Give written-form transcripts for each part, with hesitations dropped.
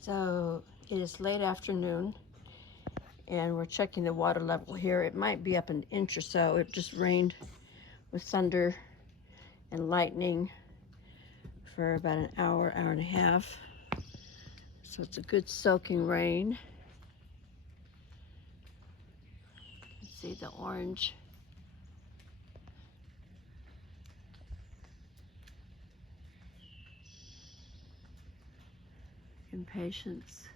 So it is late afternoon and we're checking the water level here. It might be up an inch or so. It just rained with thunder and lightning for about an hour, hour and a half. So it's a good soaking rain. You can see the orange. Impatience.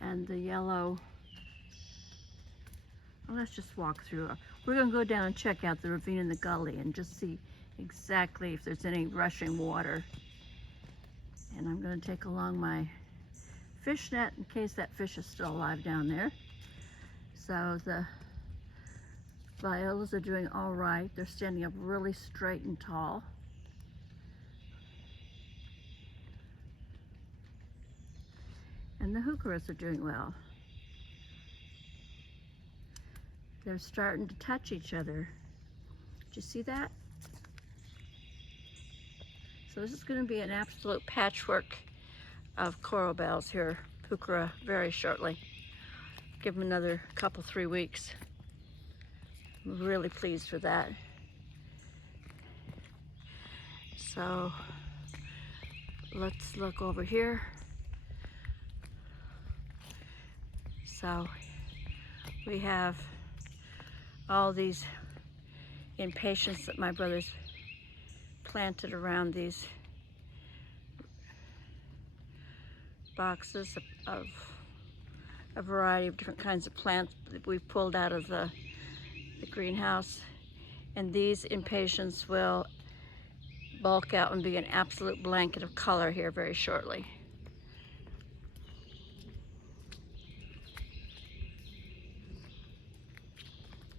And the yellow. Well, let's just walk through. We're going to go down and check out the ravine in the gully and just see exactly if there's any rushing water. And I'm going to take along my fish net in case that fish is still alive down there. So the violas are doing all right. They're standing up really straight and tall. And the heucheras are doing well. They're starting to touch each other. Did you see that? So this is going to be an absolute patchwork of coral bells here, heuchera, very shortly. Give them another couple, 3 weeks. I'm really pleased with that. So let's look over here. So we have all these impatiens that my brother's planted around these boxes of a variety of different kinds of plants that we've pulled out of the greenhouse. And these impatiens will bulk out and be an absolute blanket of color here very shortly.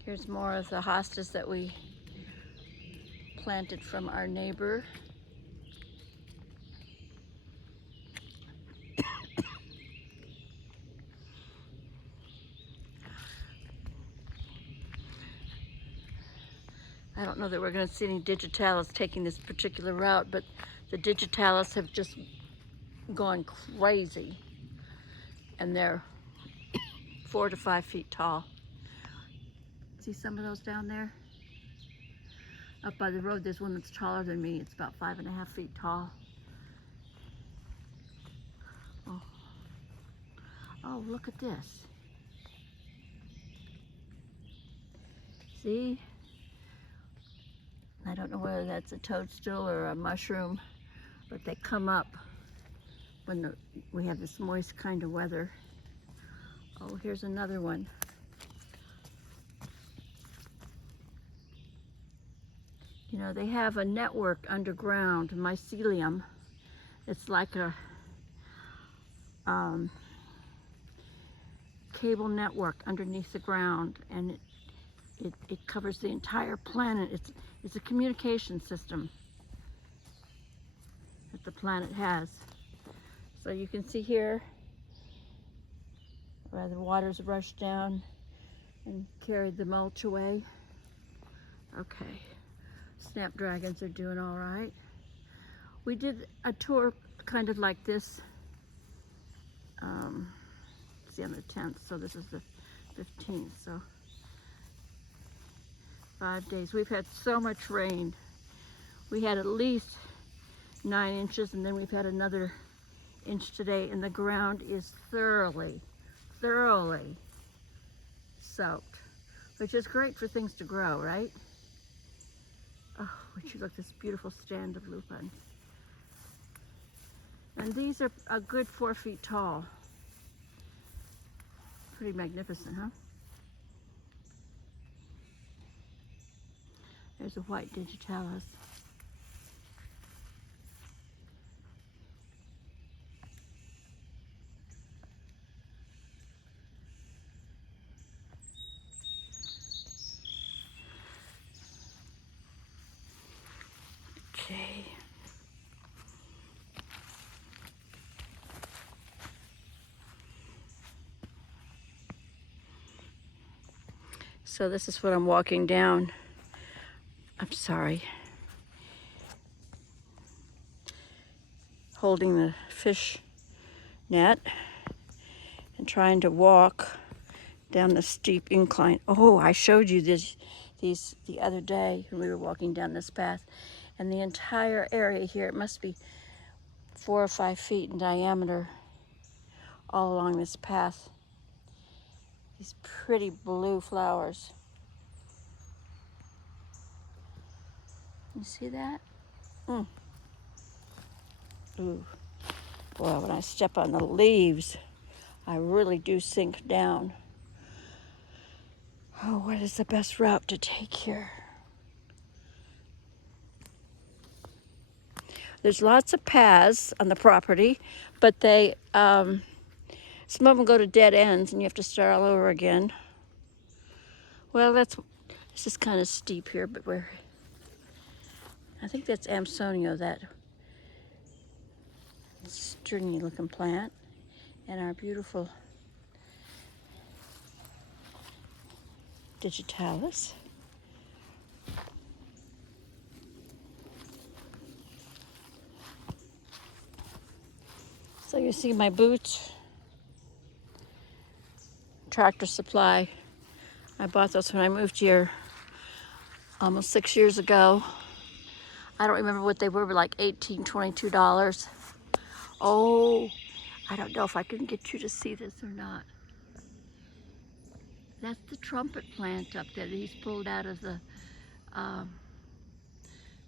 Here's more of the hostas that we planted from our neighbor. I don't know that we're going to see any digitalis taking this particular route, but the digitalis have just gone crazy, and they're 4 to 5 feet tall. See some of those down there? Up by the road, there's one that's taller than me. It's about 5.5 feet tall. Oh, look at this. See? I don't know whether that's a toadstool or a mushroom, but they come up when we have this moist kind of weather. Oh, here's another one. You know, they have a network underground, mycelium. It's like a cable network underneath the ground, and it covers the entire planet. It's a communication system that the planet has. So you can see here where the water's rushed down and carried the mulch away. Okay, snapdragons are doing all right. We did a tour kind of like this, see, on the 10th, so this is the 15th, so 5 days. We've had so much rain. We had at least 9 inches, and then we've had another inch today, and the ground is thoroughly soaked, which is great for things to grow, right? Oh, would you look at this beautiful stand of lupins. And these are a good 4 feet tall. Pretty magnificent, huh? There's a white digitalis. Okay. So this is what I'm walking down. I'm sorry. Holding the fish net and trying to walk down the steep incline. Oh, I showed you these the other day when we were walking down this path, and the entire area here, it must be 4 or 5 feet in diameter all along this path. These pretty blue flowers. You see that? Ooh. Boy, when I step on the leaves, I really do sink down. Oh, what is the best route to take here? There's lots of paths on the property, but they, some of them go to dead ends and you have to start all over again. Well, this is kind of steep here, but I think that's Amsonio, that stringy looking plant, and our beautiful digitalis. So you see my boots, Tractor Supply. I bought those when I moved here almost 6 years ago. I don't remember what they were, but like $18, $22. Oh, I don't know if I can get you to see this or not. That's the trumpet plant up there that he's pulled out of the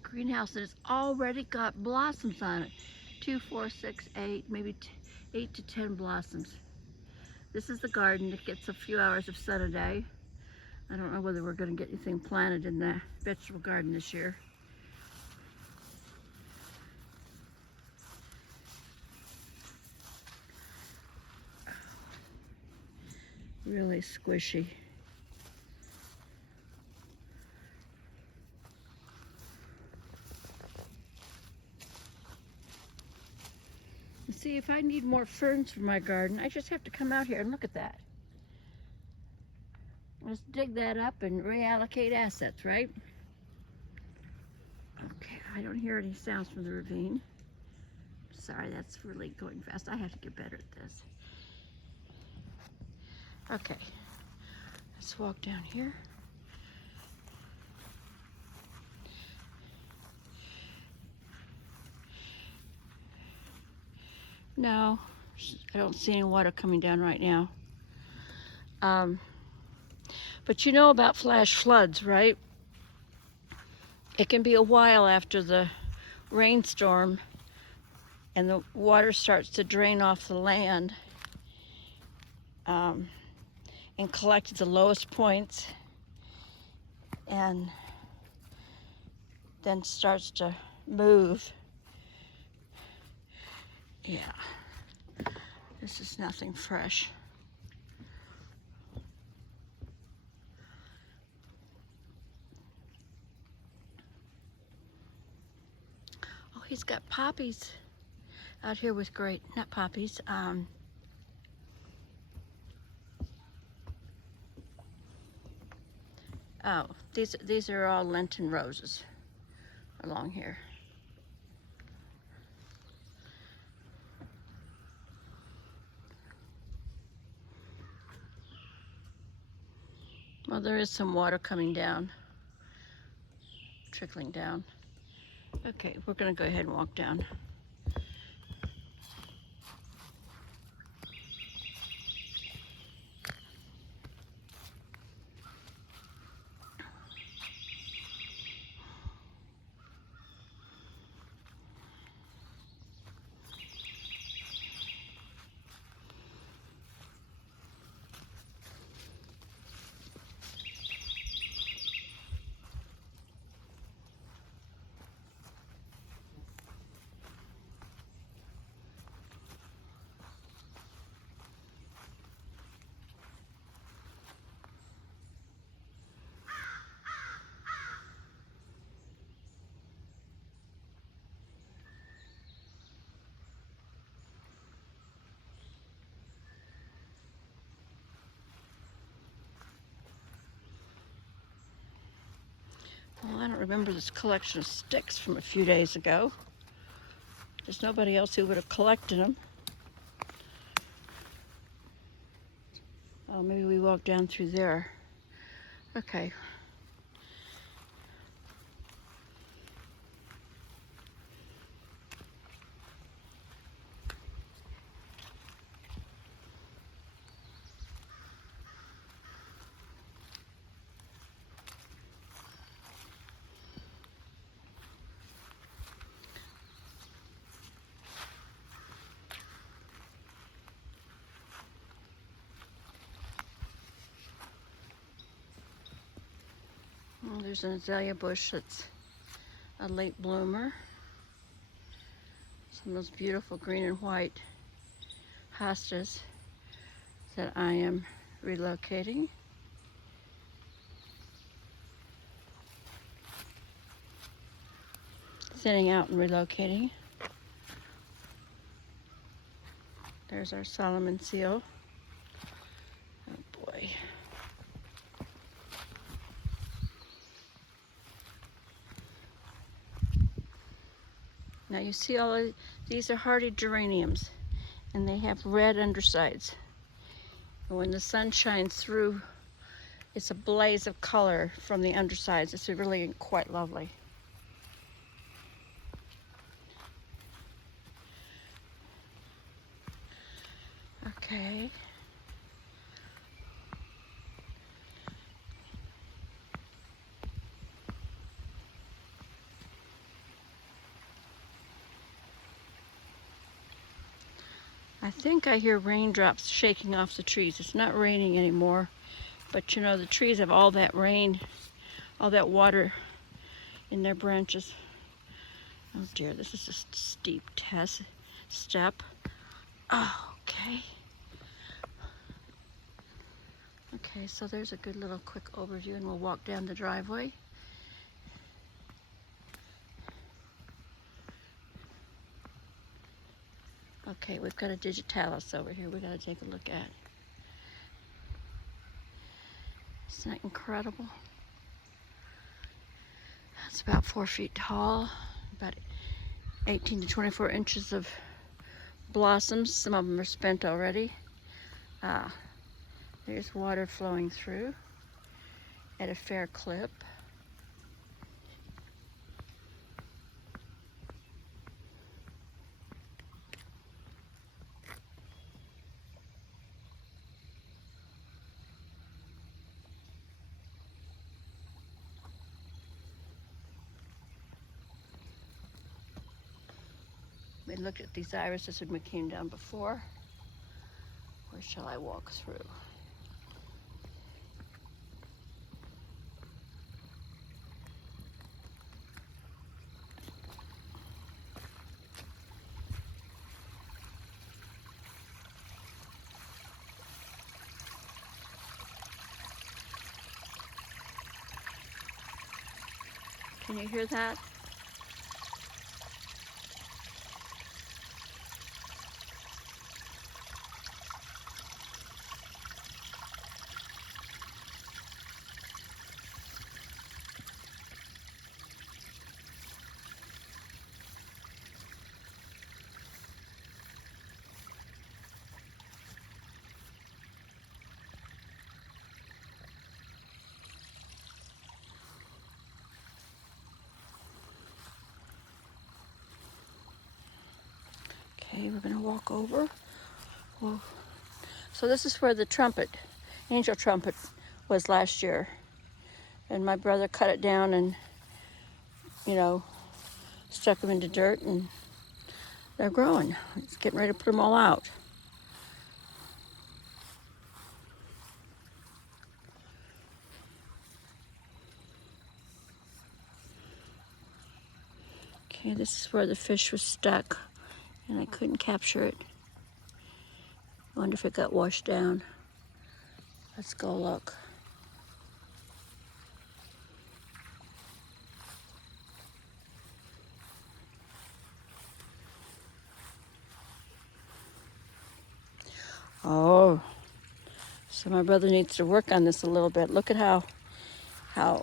greenhouse, and it's already got blossoms on it. 2, 4, 6, 8, maybe 8 to 10 blossoms. This is the garden that gets a few hours of sun a day. I don't know whether we're going to get anything planted in the vegetable garden this year. Really squishy. See, if I need more ferns for my garden, I just have to come out here and look at that. Let's dig that up and reallocate assets, right? Okay, I don't hear any sounds from the ravine. Sorry, that's really going fast. I have to get better at this. Okay, let's walk down here. No, I don't see any water coming down right now. But you know about flash floods, right? It can be a while after the rainstorm and the water starts to drain off the land and collect at the lowest points, and then starts to move. Yeah, this is nothing fresh. Oh, he's got poppies out here with great, not poppies, oh, these are all Lenten roses along here. Well, there is some water coming down, trickling down. Okay, we're gonna go ahead and walk down. Well, I don't remember this collection of sticks from a few days ago. There's nobody else who would have collected them. Oh, maybe we walk down through there. Okay. Oh, there's an azalea bush that's a late bloomer. Some of those beautiful green and white hostas that I am relocating. Thinning out and relocating. There's our Solomon seal. Oh boy. Now you see all of these are hardy geraniums, and they have red undersides. And when the sun shines through, it's a blaze of color from the undersides. It's really quite lovely. Okay. I think I hear raindrops shaking off the trees. It's not raining anymore, but you know, the trees have all that rain, all that water in their branches. Oh dear, this is a steep step. Oh, okay. Okay, so there's a good little quick overview, and we'll walk down the driveway. Okay, we've got a digitalis over here we gotta take a look at. Isn't that incredible? It's about 4 feet tall, about 18 to 24 inches of blossoms. Some of them are spent already. There's water flowing through at a fair clip. We looked at these irises when we came down before. Where shall I walk through? Can you hear that? Okay, we're gonna walk over. Whoa. So this is where the trumpet, angel trumpet, was last year. And my brother cut it down and, you know, stuck them into dirt, and they're growing. It's getting ready to put them all out. Okay, this is where the fish was stuck, and I couldn't capture it. I wonder if it got washed down. Let's go look. Oh, so my brother needs to work on this a little bit. Look at how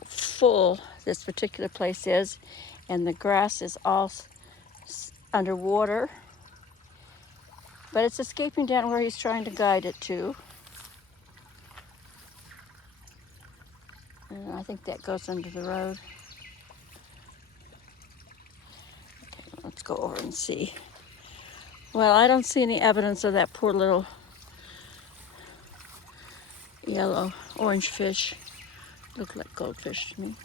full this particular place is, and the grass is all underwater, but it's escaping down where he's trying to guide it to. I think that goes under the road. Okay, let's go over and see. Well, I don't see any evidence of that poor little yellow orange fish. Look like goldfish to me.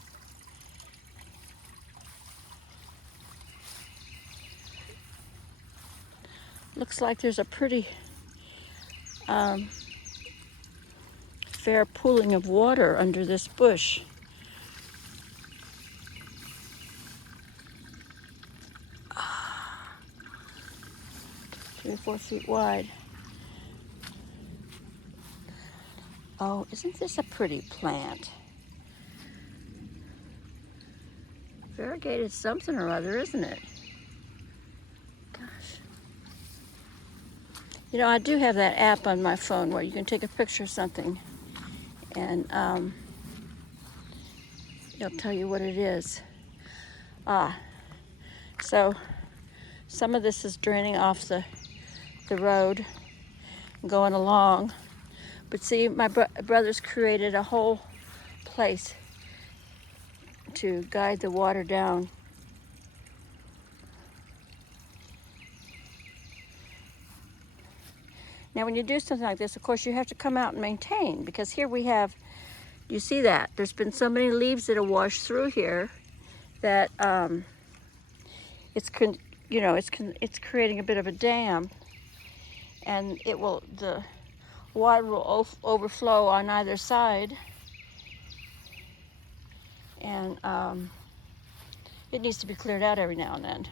Looks like there's a pretty fair pooling of water under this bush. 3 or 4 feet wide. Oh, isn't this a pretty plant? Variegated something or other, isn't it? Gosh. You know, I do have that app on my phone where you can take a picture of something and it'll tell you what it is. So some of this is draining off the road, going along. But see, my brothers created a whole place to guide the water down. Now, when you do something like this, of course, you have to come out and maintain, because here we have, you see that there's been so many leaves that have washed through here that it's creating a bit of a dam, and the water will overflow on either side, and it needs to be cleared out every now and then.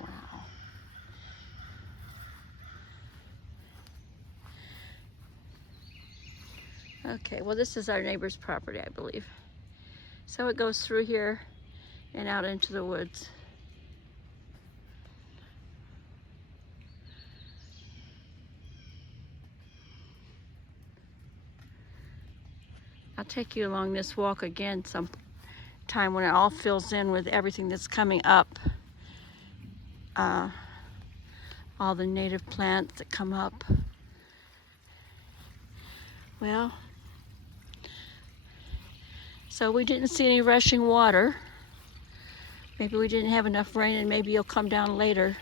Wow. Okay, well, this is our neighbor's property, I believe. So it goes through here and out into the woods. I'll take you along this walk again sometime when it all fills in with everything that's coming up. All the native plants that come up. Well, so we didn't see any rushing water. Maybe we didn't have enough rain, and maybe it'll come down later.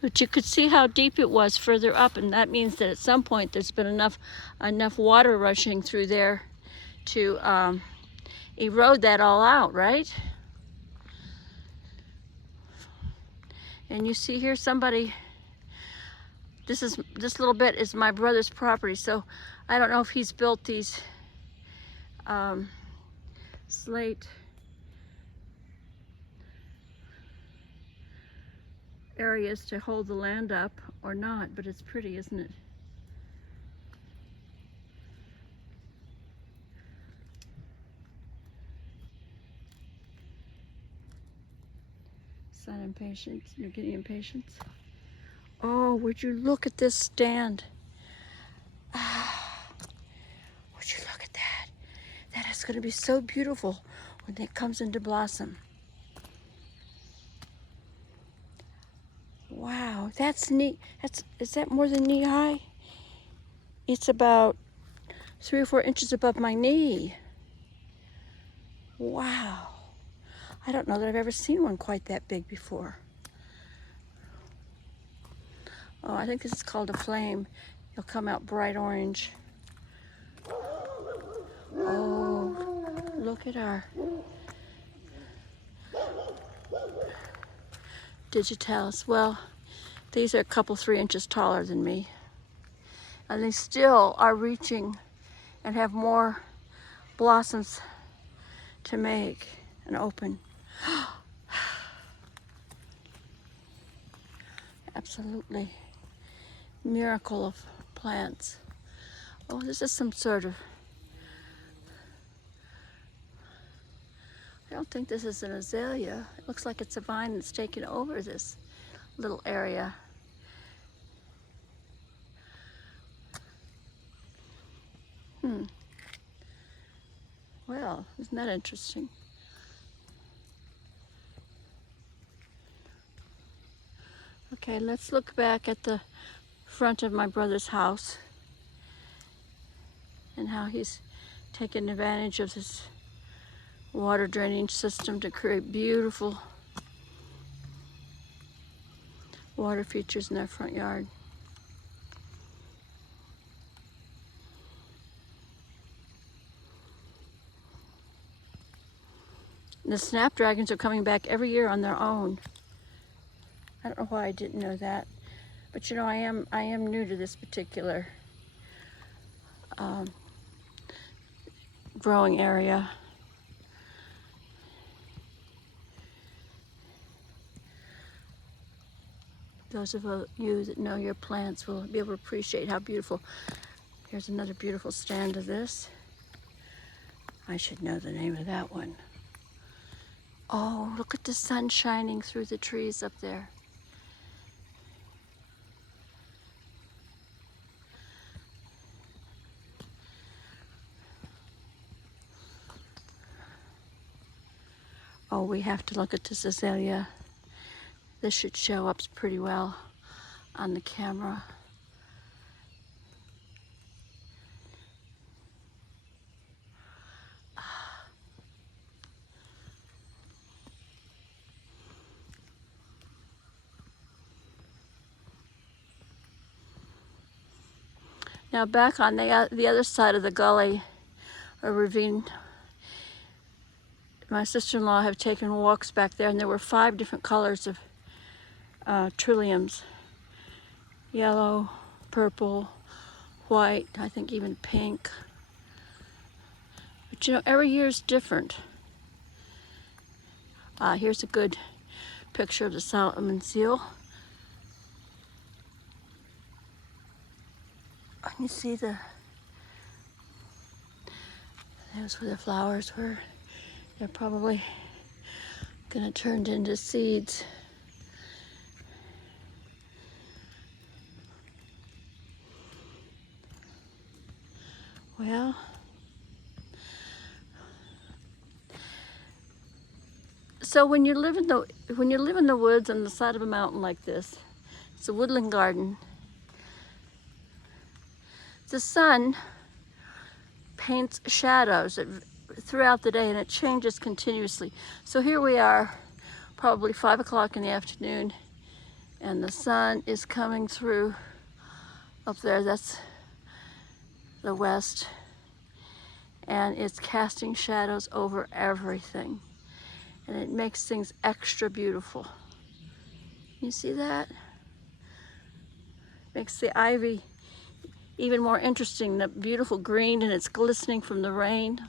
But you could see how deep it was further up, and that means that at some point there's been enough water rushing through there to erode that all out, right? And you see here somebody, this little bit is my brother's property, so I don't know if he's built these slate areas to hold the land up or not, but it's pretty, isn't it? Son impatient, you're getting impatient. Oh, would you look at this stand? Would you look at that? That is going to be so beautiful when it comes into blossom. Wow, that's neat. Is that more than knee high? It's about 3 or 4 inches above my knee. Wow. I don't know that I've ever seen one quite that big before. Oh, I think this is called a flame. It'll come out bright orange. Oh, look at our digitalis. Well, these are a couple 3 inches taller than me. And they still are reaching and have more blossoms to make and open. Absolutely miracle of plants. Oh, this is some sort of, I don't think this is an azalea. It looks like it's a vine that's taken over this little area. Well, isn't that interesting? Okay, let's look back at the front of my brother's house and how he's taken advantage of this water drainage system to create beautiful water features in their front yard. The snapdragons are coming back every year on their own. I don't know why I didn't know that, but you know, I am new to this particular growing area. Those of you that know your plants will be able to appreciate how beautiful. Here's another beautiful stand of this. I should know the name of that one. Oh, look at the sun shining through the trees up there. Oh, we have to look at this azalea. This should show up pretty well on the camera. Now back on the other side of the gully or ravine, my sister-in-law have taken walks back there, and there were 5 different colors of trilliums. Yellow, purple, white, I think even pink. But you know, every year is different. Here's a good picture of the Solomon seal. And you see there's where the flowers were. They're probably gonna turn into seeds. Well, so when you live in the woods on the side of a mountain like this, it's a woodland garden. The sun paints shadows throughout the day, and it changes continuously. So here we are, probably 5 o'clock in the afternoon, and the sun is coming through up there. That's the west, and it's casting shadows over everything, and it makes things extra beautiful. You see that? Makes the ivy even more interesting, the beautiful green, and it's glistening from the rain.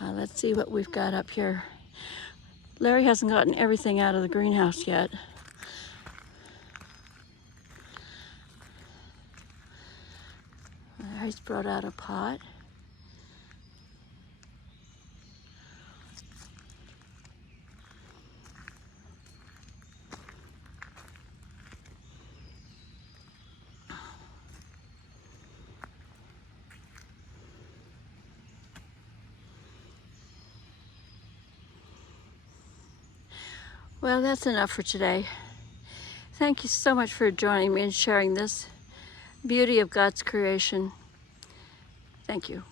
Let's see what we've got up here. Larry hasn't gotten everything out of the greenhouse yet. He's brought out a pot. Well, that's enough for today. Thank you so much for joining me and sharing this beauty of God's creation. Thank you.